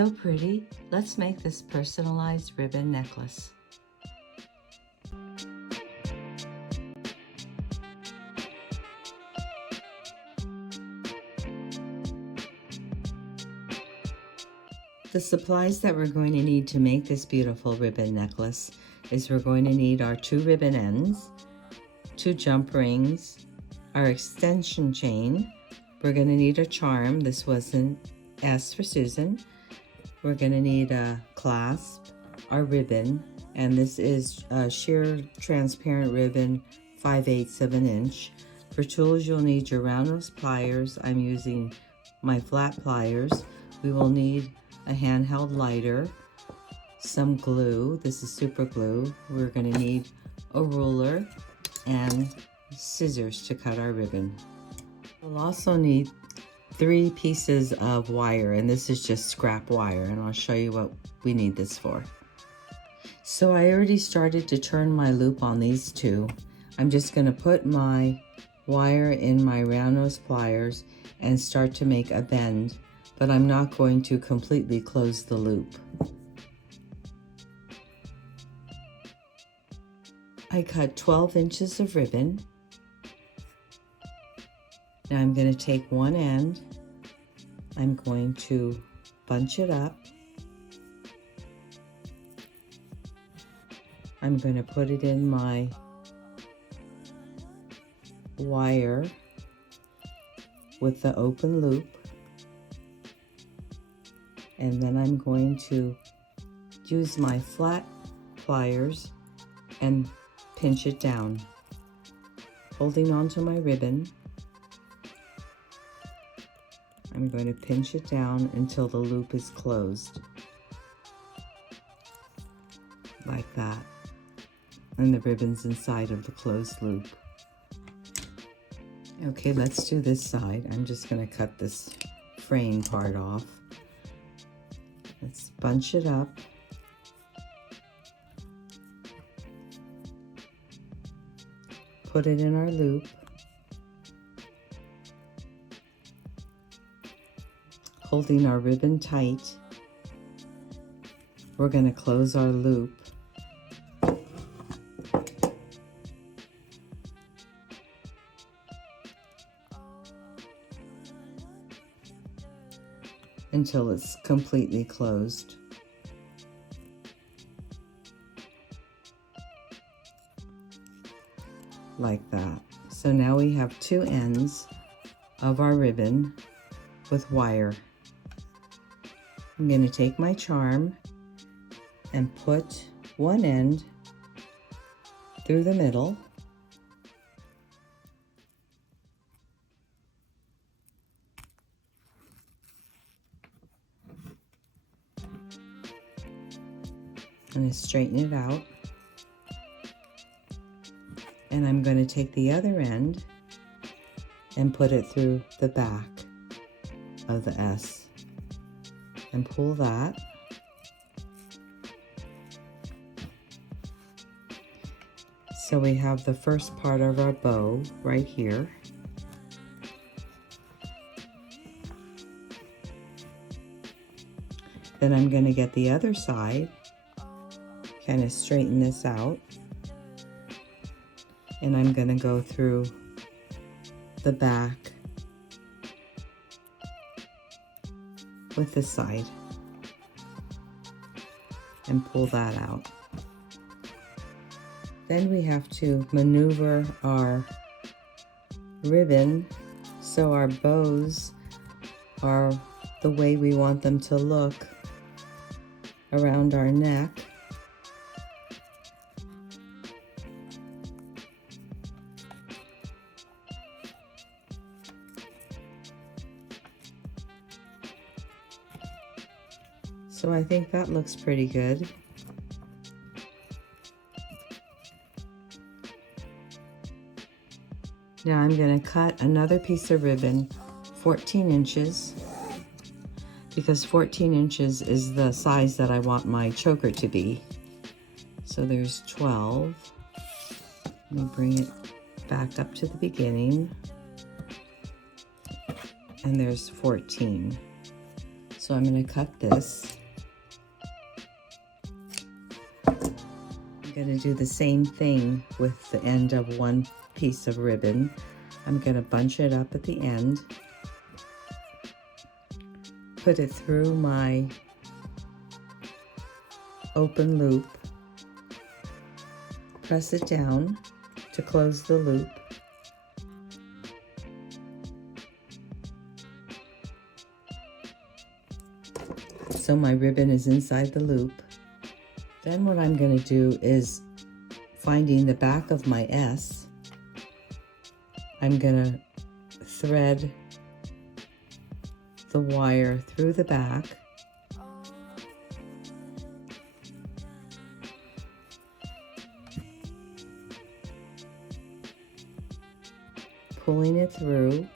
So pretty. Let's make this personalized ribbon necklace. The supplies that we're going to need to make this beautiful ribbon necklace is we're going to need our 2 ribbon ends, 2 jump rings, our extension chain. We're going to need a charm. This was an S for Susan. We're going to need a clasp, our ribbon, and this is a sheer transparent ribbon, 5/8 of an inch. For tools, you'll need your round nose pliers. I'm using my flat pliers. We will need a handheld lighter, some glue. This is super glue. We're going to need a ruler and scissors to cut our ribbon. We'll also need 3 pieces of wire, and this is just scrap wire, and I'll show you what we need this for. So I already started to turn my loop on these 2. I'm just going to put my wire in my round nose pliers and start to make a bend, but I'm not going to completely close the loop. I cut 12 inches of ribbon. Now I'm going to take one end, I'm going to bunch it up. I'm going to put it in my wire with the open loop. And then I'm going to use my flat pliers and pinch it down, holding onto my ribbon. I'm going to pinch it down until the loop is closed, like that, and the ribbon's inside of the closed loop. Okay, let's do this side. I'm just going to cut this frame part off. Let's bunch it up. Put it in our loop. Holding our ribbon tight, we're going to close our loop. Until it's completely closed. Like that. So now we have 2 ends of our ribbon with wire. I'm going to take my charm and put one end through the middle. And straighten it out. And I'm going to take the other end and put it through the back of the S and pull that. So we have the first part of our bow right here. Then I'm going to get the other side, kind of straighten this out, and I'm going to go through the back with this side and pull that out. Then we have to maneuver our ribbon so our bows are the way we want them to look around our neck. So I think that looks pretty good. Now I'm going to cut another piece of ribbon 14 inches because 14 inches is the size that I want my choker to be. So there's 12. Let me bring it back up to the beginning. And there's 14. So So I'm going to cut this. I'm going to do the same thing with the end of one piece of ribbon. I'm going to bunch it up at the end, put it through my open loop, press it down to close the loop, so my ribbon is inside the loop. Then what I'm going to do is, finding the back of my S, I'm going to thread the wire through the back, pulling it through,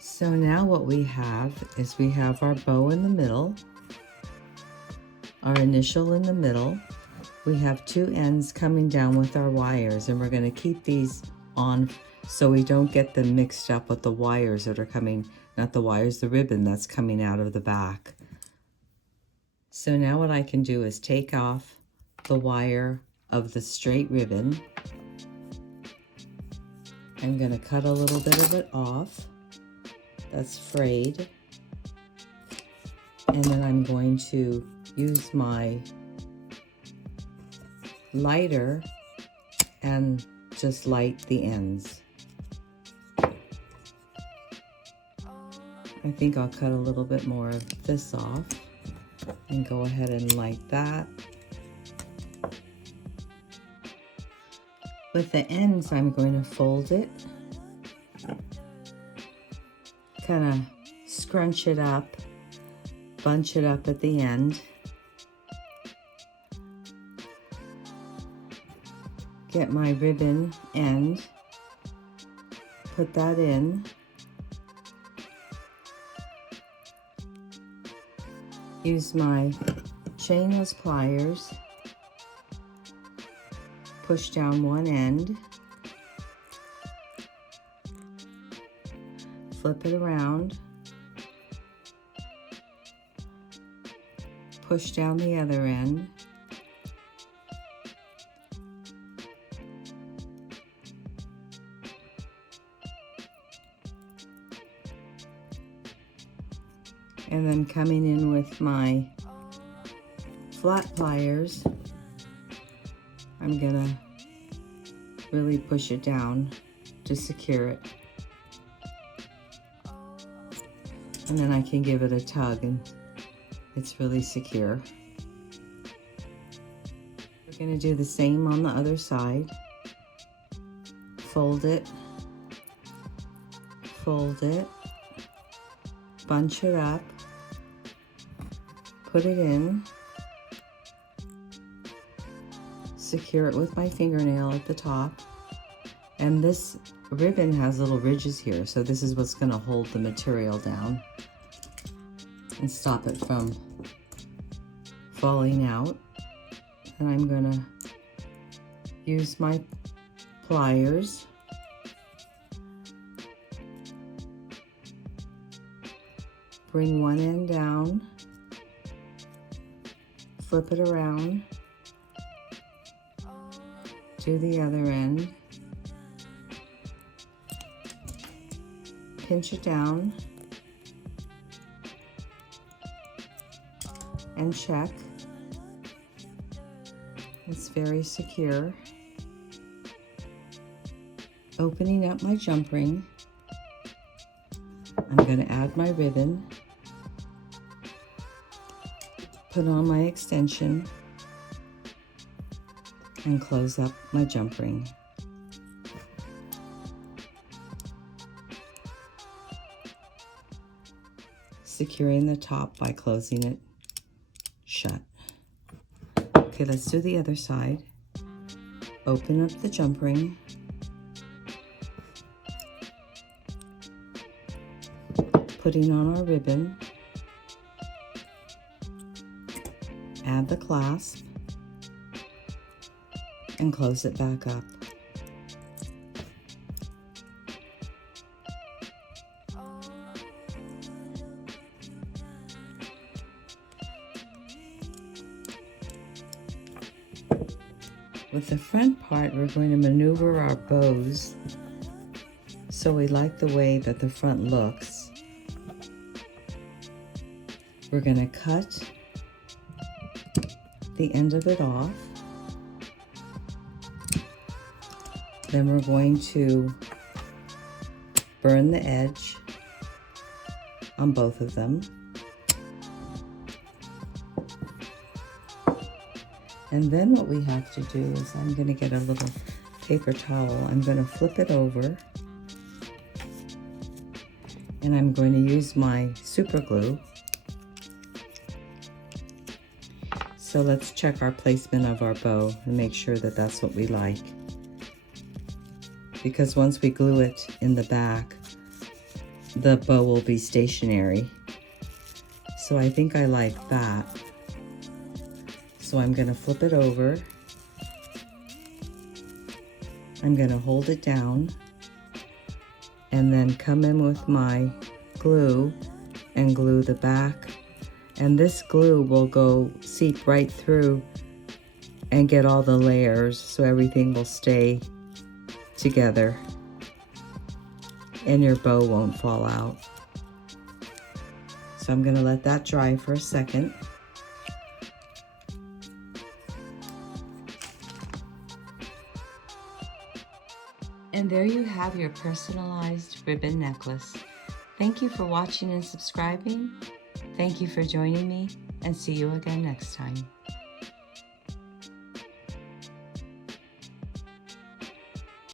so now what we have is we have our bow in the middle, our initial in the middle. We have two ends coming down with our wires, and we're going to keep these on so we don't get them mixed up with the wires that are coming, not the wires, the ribbon that's coming out of the back. So now what I can do is take off the wire of the straight ribbon. I'm going to cut a little bit of it off that's frayed, and then I'm going to use my lighter and just light the ends. I think I'll cut a little bit more of this off and go ahead and light that. With the ends, I'm going to fold it, kind of scrunch it up, bunch it up at the end, get my ribbon end, put that in, use my chainless pliers, push down one end, flip it around, push down the other end, and then coming in with my flat pliers, I'm gonna really push it down to secure it. And then I can give it a tug and it's really secure. We're gonna do the same on the other side. Fold it, bunch it up, put it in, secure it with my fingernail at the top, and this ribbon has little ridges here, so this is what's going to hold the material down and stop it from falling out. And I'm going to use my pliers, bring one end down, flip it around, do the other end, pinch it down, and check. It's very secure. Opening up my jump ring, I'm going to add my ribbon, put on my extension, and close up my jump ring. Securing the top by closing it shut. Okay, let's do the other side. Open up the jump ring, putting on our ribbon, add add the clasp and close it back up. With the front part, we're going to maneuver our bows so we like the way that the front looks. We're going to cut the end of it off. Then we're going to burn the edge on both of them. And then what we have to do is I'm going to get a little paper towel. I'm going to flip it over. And I'm going to use my super glue. So let's check our placement of our bow and make sure that that's what we like. Because once we glue it in the back, the bow will be stationary. So I think I like that. So I'm going to flip it over. I'm going to hold it down and then come in with my glue and glue the back. And this glue will go seep right through and get all the layers so everything will stay together and your bow won't fall out. So I'm going to let that dry for a second. And there you have your personalized ribbon necklace. Thank you for watching and subscribing. Thank you for joining me, and see you again next time.